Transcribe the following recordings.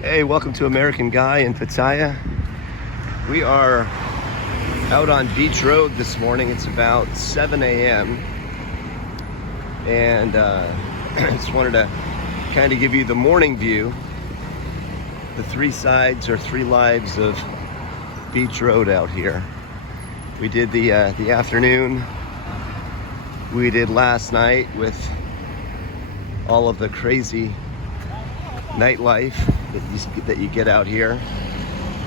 Hey, welcome to American Guy in Pattaya. We are out on Beach Road this morning. It's about 7 a.m. And I just wanted to kind of give you the morning view. The three sides or three lives of Beach Road out here. We did the afternoon. We did last night with all of the crazy nightlife that you get out here,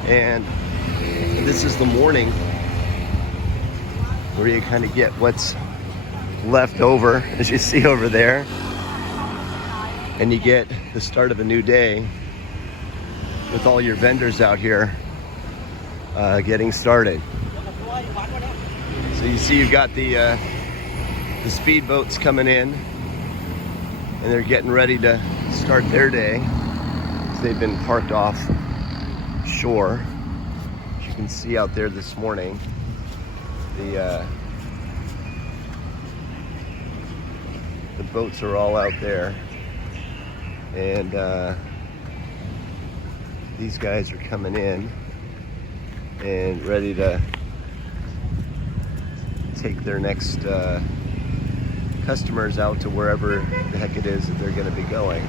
and this is the morning where you kind of get what's left over, as you see over there, and you get the start of a new day with all your vendors out here getting started. So you see you've got the speedboats coming in, and they're getting ready to start their day. They've been parked off shore. As you can see out there this morning, the boats are all out there, and these guys are coming in and ready to take their next customers out to wherever the heck it is that they're going to be going.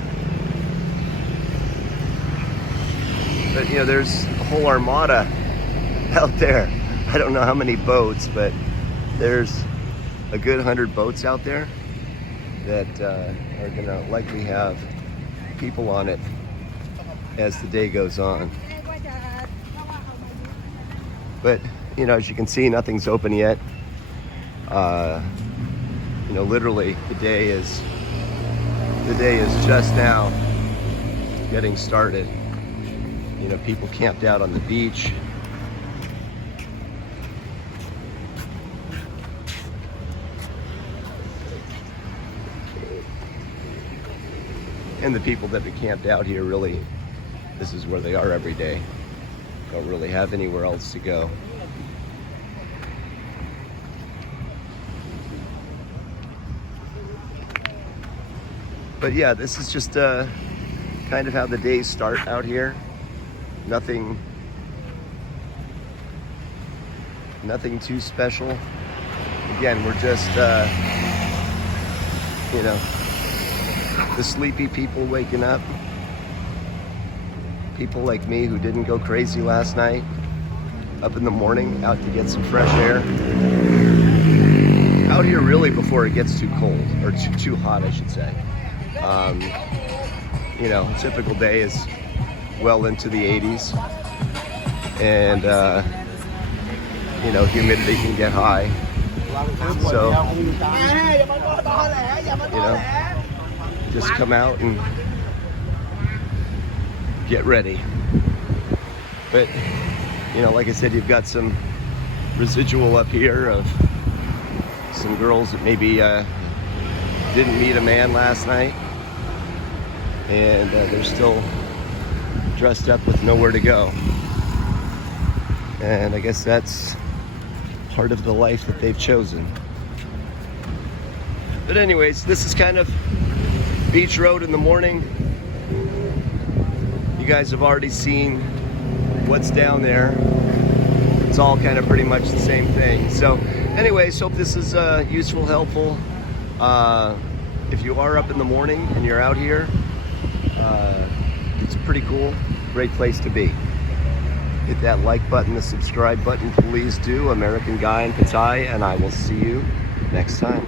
But you know, there's a whole armada out there. I don't know how many boats, but there's a good 100 boats out there that are gonna likely have people on it as the day goes on. But you know, as you can see, nothing's open yet. You know, literally the day is just now getting started. You know, people camped out on the beach. And the people that have camped out here, really, this is where they are every day. Don't really have anywhere else to go. But yeah, this is just kind of how the days start out here. Nothing too special. Again, we're just, you know, the sleepy people waking up. People like me who didn't go crazy last night, up in the morning, out to get some fresh air. Out here really before it gets too cold, or too hot, I should say. You know, a typical day is well into the 80s, and you know, humidity can get high, so you know, just come out and get ready. But you know, like I said, you've got some residual up here of some girls that maybe didn't meet a man last night, and they're still dressed up with nowhere to go. And I guess that's part of the life that they've chosen. But anyways, this is kind of Beach Road in the morning. You guys have already seen what's down there. It's all kind of pretty much the same thing. So anyways, hope this is useful, helpful. If you are up in the morning and you're out here, it's pretty cool. Great place to be. Hit that like button, the subscribe button, please do. American Guy in Pattaya, and I will see you next time.